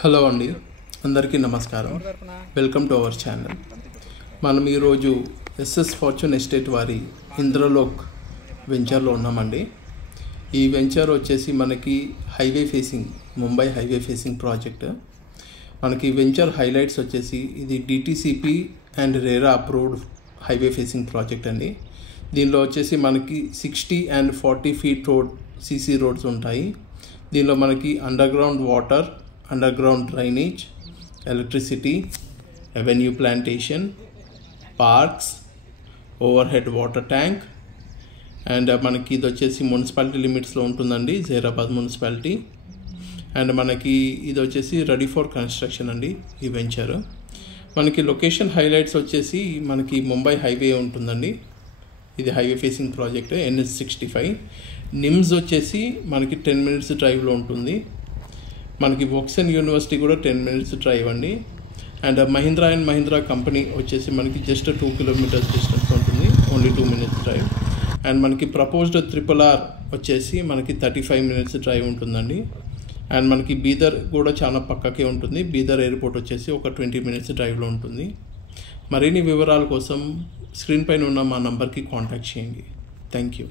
Hello అండి, అందరికీ నమస్కారం. Welcome to our channel. మనం ఈరోజు ఎస్ఎస్ ఫార్చ్యూన్ ఎస్టేట్ వారి ఇంద్రలోక్ వెంచర్లో ఉన్నామండి. ఈ వెంచర్ వచ్చేసి మనకి highway facing, Mumbai highway facing project. మనకి వెంచర్ హైలైట్స్ వచ్చేసి ఇది DTCP and RERA approved highway facing project అండి. దీనిలో వచ్చేసి మనకి 60 and 40 feet road CC roads ఉంటాయి. దీనిలో మనకి underground water, underground drainage, electricity, avenue plantation, parks, over head water tank and మనకి ఇది వచ్చేసి మున్సిపాలిటీ లిమిట్స్లో ఉంటుందండి, జైరాబాద్ మున్సిపాలిటీ. అండ్ మనకి ఇది వచ్చేసి రెడీ ఫర్ కన్స్ట్రక్షన్ అండి ఈ వెంచర్. మనకి లొకేషన్ హైలైట్స్ వచ్చేసి మనకి ముంబై హైవే ఉంటుందండి. ఇది highway facing project NH65. NIMS వచ్చేసి మనకి 10 minutes డ్రైవ్లో ఉంటుంది. మనకి వోక్సన్ యూనివర్సిటీ కూడా 10 minutes డ్రైవ్ అండి. And Mahindra and Mahindra company వచ్చేసి మనకి జస్ట్ 2 kilometers డిస్టెన్స్ ఉంటుంది, ఓన్లీ 2 minutes డ్రైవ్. అండ్ మనకి ప్రపోజ్డ్ RRR వచ్చేసి మనకి 35 minutes డ్రైవ్ ఉంటుందండి. అండ్ మనకి బీదర్ కూడా చాలా పక్కకే ఉంటుంది. బీదర్ ఎయిర్పోర్ట్ వచ్చేసి ఒక 20 minutes డ్రైవ్లో ఉంటుంది. మరిన్ని వివరాల కోసం స్క్రీన్ పైన ఉన్న మా నంబర్కి కాంటాక్ట్ చేయండి. Thank you.